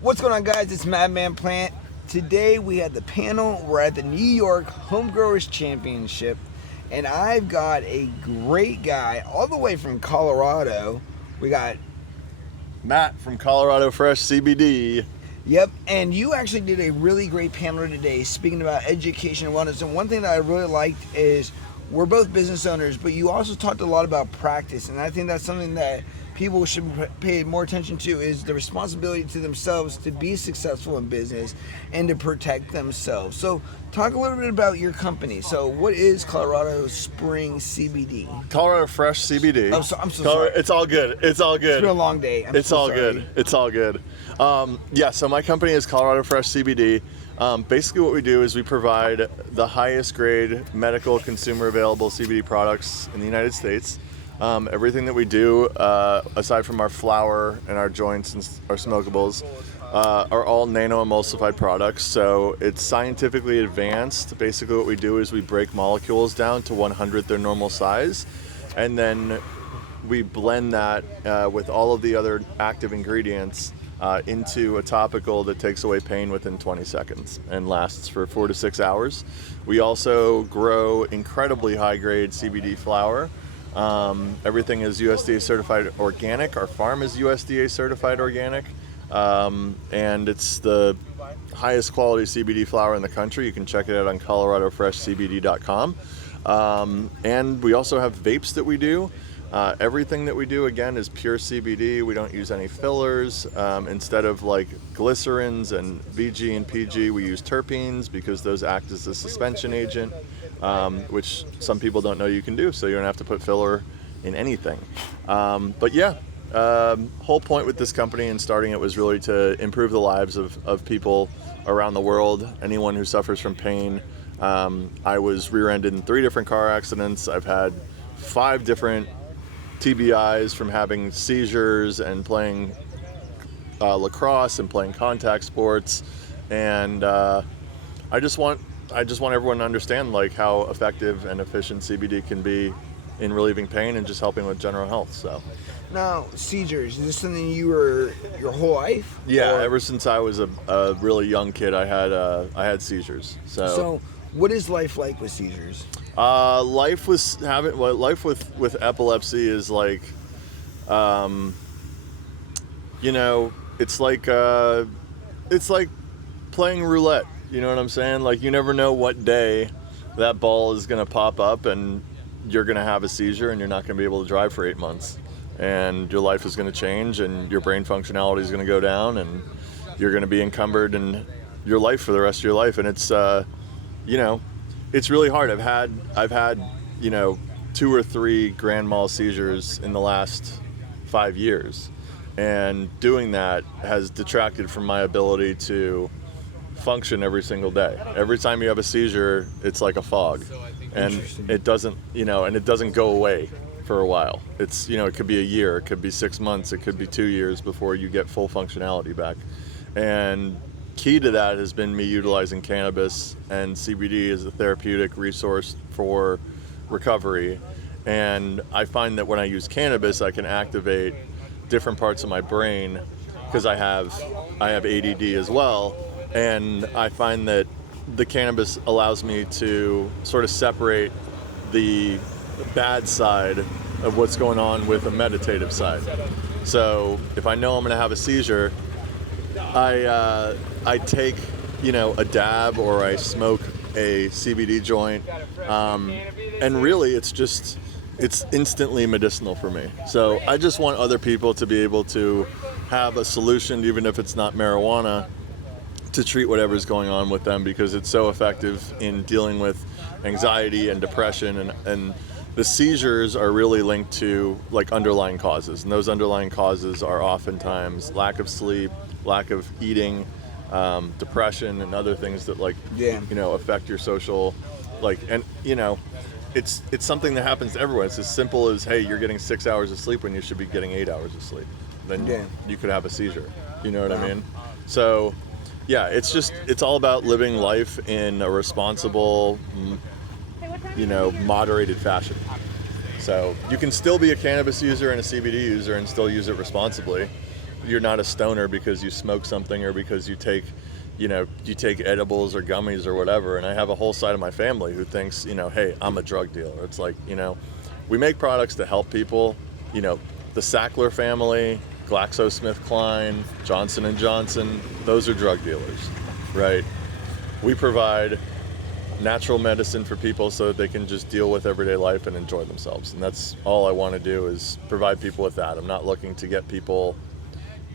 What's going on, guys? It's MadManPlant. Today we had the panel. We're at the New York Home Growers Championship, and I've got a great guy all the way from Colorado. We got Matt from Colorado Fresh CBD. Yep, and you actually did a really great panel today speaking about education and wellness. And one thing that I really liked is we're both business owners, but you also talked a lot about practice, and I think that's something that people should pay more attention to, is the responsibility to themselves to be successful in business and to protect themselves. So talk a little bit about your company. So what is Colorado Spring CBD? Colorado Fresh CBD. I'm so sorry. It's all good. It's all good. It's been a long day. It's all good. It's all good. So my company is Colorado Fresh CBD. Basically what we do is we provide the highest grade medical consumer available CBD products in the United States. Everything that we do, aside from our flower and our joints and our smokables, are all nano-emulsified products. So it's scientifically advanced. Basically what we do is we break molecules down to 1/100th their normal size, and then we blend that with all of the other active ingredients into a topical that takes away pain within 20 seconds and lasts for 4 to 6 hours. We also grow incredibly high-grade CBD flower. Everything is USDA certified organic. Our farm is USDA certified organic, and it's the highest quality CBD flower in the country. You can check it out on coloradofreshcbd.com. And we also have vapes that we do. Everything that we do, again, is pure CBD. We don't use any fillers. Instead of like glycerins and VG and PG, we use terpenes because those act as a suspension agent, which some people don't know you can do, so you don't have to put filler in anything. Whole point with this company and starting it was really to improve the lives of people around the world, anyone who suffers from pain. I was rear-ended in 3 different car accidents. I've had 5 different TBIs from having seizures and playing lacrosse and playing contact sports, and I just want everyone to understand like how effective and efficient CBD can be in relieving pain and just helping with general health. So now, seizures, is this something you were your whole life? Yeah, or? Ever since I was a really young kid, I had seizures. So what is life like with seizures? Life with epilepsy is like, it's like playing roulette. You know what I'm saying? Like, you never know what day that ball is going to pop up and you're going to have a seizure and you're not going to be able to drive for 8 months. And your life is going to change and your brain functionality is going to go down and you're going to be encumbered in your life for the rest of your life. And it's, it's really hard. I've had 2 or 3 grand mal seizures in the last 5 years. And doing that has detracted from my ability to function every single day. Every time you have a seizure, it's like a fog, and it doesn't go away for a while. It's, it could be a year, it could be 6 months, it could be 2 years before you get full functionality back. And key to that has been me utilizing cannabis and CBD as a therapeutic resource for recovery. And I find that when I use cannabis, I can activate different parts of my brain because I have ADD as well. And I find that the cannabis allows me to sort of separate the bad side of what's going on with a meditative side. So if I know I'm going to have a seizure, I take, a dab or I smoke a CBD joint, and really it's instantly medicinal for me. So I just want other people to be able to have a solution, even if it's not marijuana, to treat whatever's going on with them, because it's so effective in dealing with anxiety and depression, and the seizures are really linked to like underlying causes, and those underlying causes are oftentimes lack of sleep, lack of eating, depression, and other things that affect your social, it's something that happens to everyone. It's as simple as, hey, you're getting 6 hours of sleep when you should be getting 8 hours of sleep. Then you could have a seizure. You know what I mean? So yeah, it's all about living life in a responsible, moderated fashion. So you can still be a cannabis user and a CBD user and still use it responsibly. you're not a stoner because you smoke something or because you take edibles or gummies or whatever. And I have a whole side of my family who thinks, hey, I'm a drug dealer. It's like, we make products to help people. The Sackler family, GlaxoSmithKline, Johnson & Johnson, those are drug dealers, right? We provide natural medicine for people so that they can just deal with everyday life and enjoy themselves. And that's all I want to do, is provide people with that. I'm not looking to get people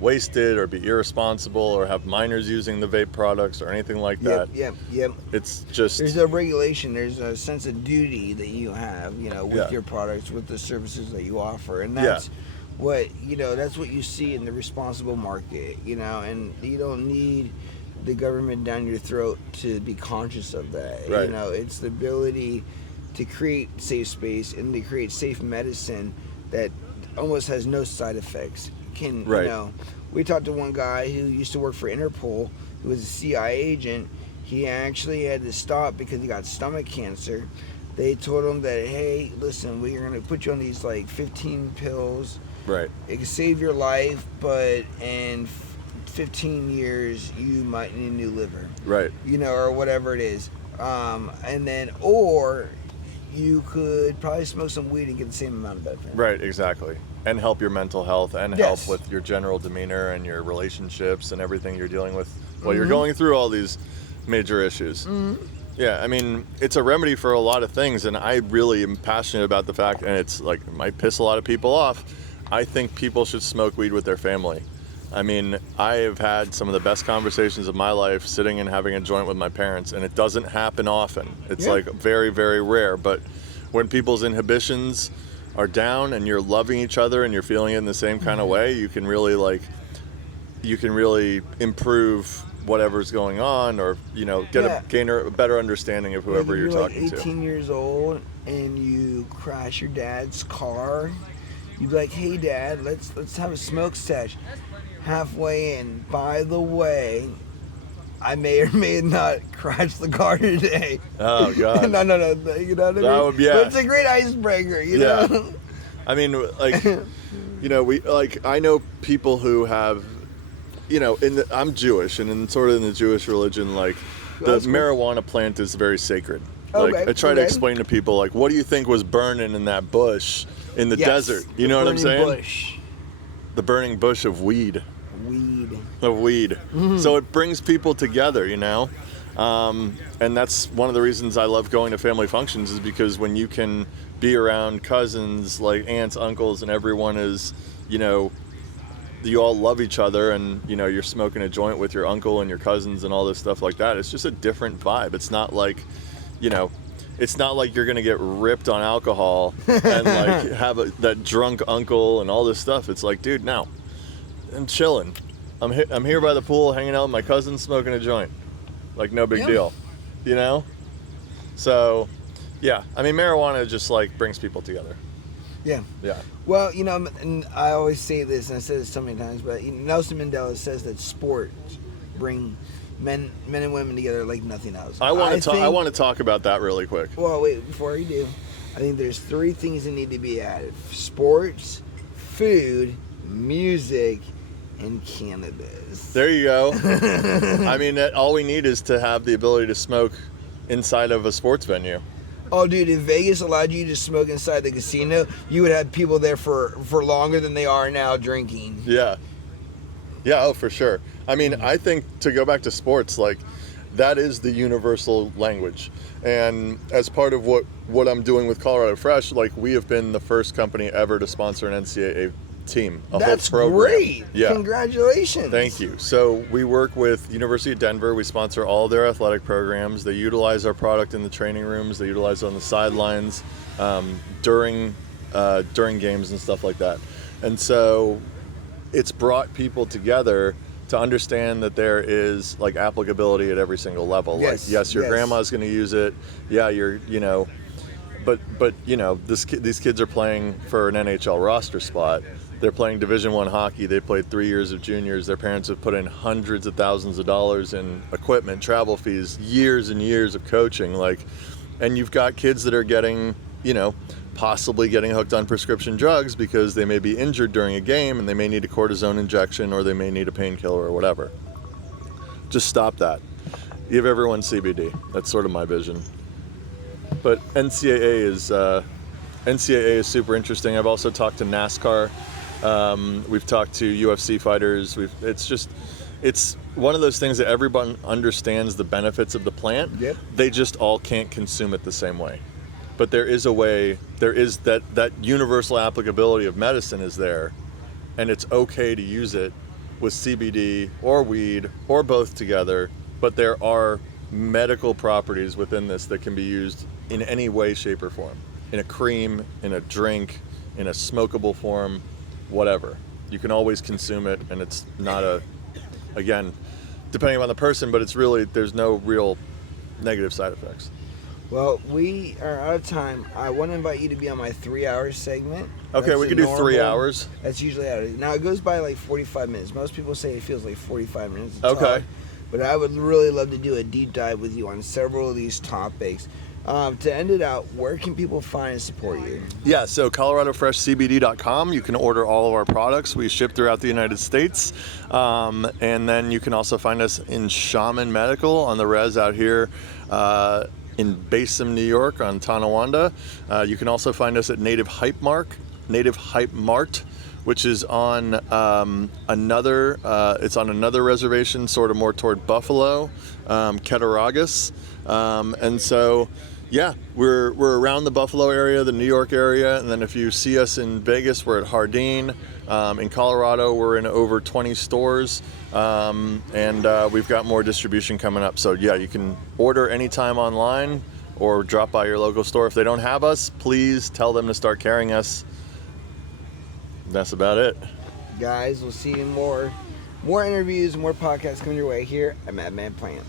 wasted or be irresponsible or have minors using the vape products or anything like that. Yep. It's just... There's a regulation. There's a sense of duty that you have, with your products, with the services that you offer. And that's that's what you see in the responsible market, and you don't need the government down your throat to be conscious of that. Right. It's the ability to create safe space and to create safe medicine that almost has no side effects. We talked to one guy who used to work for Interpol, who was a CIA agent. He actually had to stop because he got stomach cancer. They told him that, hey, listen, we're going to put you on these 15 pills. Right. It can save your life, but in 15 years you might need a new liver. Right. Or whatever it is. Or you could probably smoke some weed and get the same amount of benefit. Right, exactly. And help your mental health and help with your general demeanor and your relationships and everything you're dealing with while you're going through all these major issues. Yeah, I mean, it's a remedy for a lot of things, and I really am passionate about the fact, and it's like, it might piss a lot of people off, I think people should smoke weed with their family. I mean, I have had some of the best conversations of my life sitting and having a joint with my parents, and it doesn't happen often. It's very, very rare. But when people's inhibitions are down and you're loving each other and you're feeling it in the same kind of way, you can really improve whatever's going on, or gain a better understanding of whoever you're talking to. 18 years old and you crash your dad's car, you'd be like, hey Dad, let's have a smoke sesh. Halfway in, by the way, I may or may not crash the car today. Oh God. No, you know what I mean? But it's a great icebreaker, you know? I mean, I know people who have, I'm Jewish, and in the Jewish religion, the marijuana plant is very sacred. I try to explain to people, what do you think was burning in that bush in the desert? You know what I'm saying? Bush. The burning bush of weed. So it brings people together, and that's one of the reasons I love going to family functions, is because when you can be around cousins, like aunts, uncles, and everyone is, you all love each other, and you're smoking a joint with your uncle and your cousins and all this stuff like that. It's just a different vibe. It's not like, it's not like you're gonna get ripped on alcohol and have that drunk uncle and all this stuff. It's like, dude, no, I'm chilling. I'm here by the pool, hanging out with my cousins, smoking a joint. No big deal, So, yeah, I mean, marijuana just brings people together. Yeah. Well, and I always say this, and I said this so many times, but Nelson Mandela says that sports bring men and women together like nothing else. I want to talk about that really quick. Well, wait, before you do, I think there's 3 things that need to be added: sports, food, music, and cannabis. There you go. I mean, all we need is to have the ability to smoke inside of a sports venue. Oh, dude, if Vegas allowed you to smoke inside the casino, you would have people there for longer than they are now drinking. Yeah, oh, for sure. I mean, I think, to go back to sports, that is the universal language. And as part of what I'm doing with Colorado Fresh, we have been the first company ever to sponsor an NCAA team, That's whole program. Great. Yeah. Congratulations. Thank you. So we work with University of Denver. We sponsor all their athletic programs. They utilize our product in the training rooms. They utilize it on the sidelines during games and stuff like that. And so it's brought people together to understand that there is applicability at every single level. Yes, your grandma's going to use it. Yeah, but these kids are playing for an NHL roster spot. They're playing Division I hockey. They played 3 years of juniors. Their parents have put in hundreds of thousands of dollars in equipment, travel fees, years and years of coaching. And you've got kids that are getting, possibly getting hooked on prescription drugs because they may be injured during a game and they may need a cortisone injection or they may need a painkiller or whatever. Just stop that. Give everyone CBD. That's sort of my vision. But NCAA is super interesting. I've also talked to NASCAR. We've talked to UFC fighters. It's one of those things that everyone understands the benefits of the plant. Yep. They just all can't consume it the same way. But there is a way, there is that universal applicability of medicine is there, and it's okay to use it with CBD or weed or both together, but there are medical properties within this that can be used in any way, shape, or form. In a cream, in a drink, in a smokable form, whatever. You can always consume it, and it's not again, depending on the person, but it's really, there's no real negative side effects. Well, we are out of time. I want to invite you to be on my 3-hour segment. Okay, we can do 3 hours. That's usually out of, now it goes by like 45 minutes. Most people say it feels like 45 minutes to Okay. talk, but I would really love to do a deep dive with you on several of these topics. To end it out, where can people find and support you? Yeah, so ColoradoFreshCBD.com. You can order all of our products. We ship throughout the United States. And then you can also find us in Shaman Medical on the res out here in Basin, New York on Tonawanda. You can also find us at Native Hype Mart, which is on another reservation, sort of more toward Buffalo, Cattaraugus. And so, yeah, we're around the Buffalo area, the New York area, and then if you see us in Vegas, we're at Hardin. In Colorado, we're in over 20 stores, and we've got more distribution coming up. So yeah, you can order anytime online or drop by your local store. If they don't have us, please tell them to start carrying us. That's about it. Guys, we'll see you in more interviews, more podcasts coming your way here at MadManPlant.